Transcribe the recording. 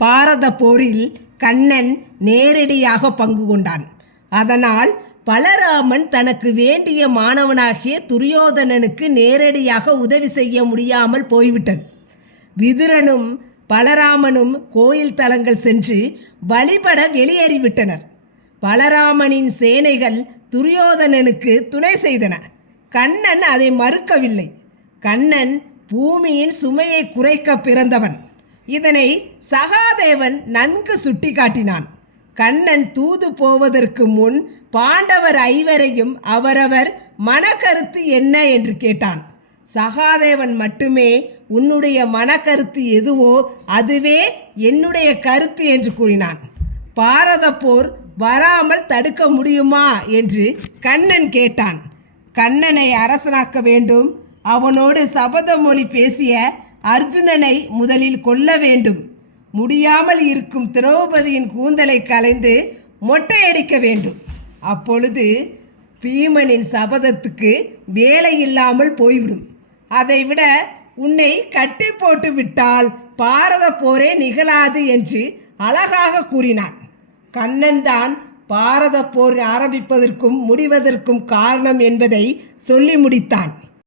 பாரத போரில் கண்ணன் நேரடியாக பங்கு கொண்டான். அதனால் பலராமன் தனக்கு வேண்டிய மாணவனாகிய துரியோதனனுக்கு நேரடியாக உதவி செய்ய முடியாமல் போய்விட்டது. விதுரனும் பலராமனும் கோயில் தலங்கள் சென்று வழிபட வெளியேறிவிட்டனர். பலராமனின் சேனைகள் துரியோதனனுக்கு துணை செய்தன. கண்ணன் அதை மறுக்கவில்லை. கண்ணன் பூமியின் சுமையை குறைக்க பிறந்தவன். இதனை சகாதேவன் நன்கு சுட்டி காட்டினான். கண்ணன் தூது போவதற்கு முன் பாண்டவர் ஐவரையும் அவரவர் மனக்கருத்து என்ன என்று கேட்டான். சகாதேவன் மட்டுமே உன்னுடைய மனக்கருத்து எதுவோ அதுவே என்னுடைய கருத்து என்று கூறினான். பாரத போர் வராமல் தடுக்க முடியுமா என்று கண்ணன் கேட்டான். கண்ணனை அரசனாக்க வேண்டும், அவனோடு சபதமொழி பேசிய அர்ஜுனனை முதலில் கொல்ல வேண்டும், முடியாமல் இருக்கும் திரௌபதியின் கூந்தலை கலைந்து மொட்டையடிக்க வேண்டும். அப்பொழுது பீமனின் சபதத்துக்கு வேலை இல்லாமல் போய்விடும். அதைவிட உன்னை கட்டி போட்டு விட்டால் பாரத போரே நிகழாது என்று அழகாக கூறினான். கண்ணன் தான் பாரத போர் ஆரம்பிப்பதற்கும் முடிவதற்கும் காரணம் என்பதை சொல்லி முடித்தான்.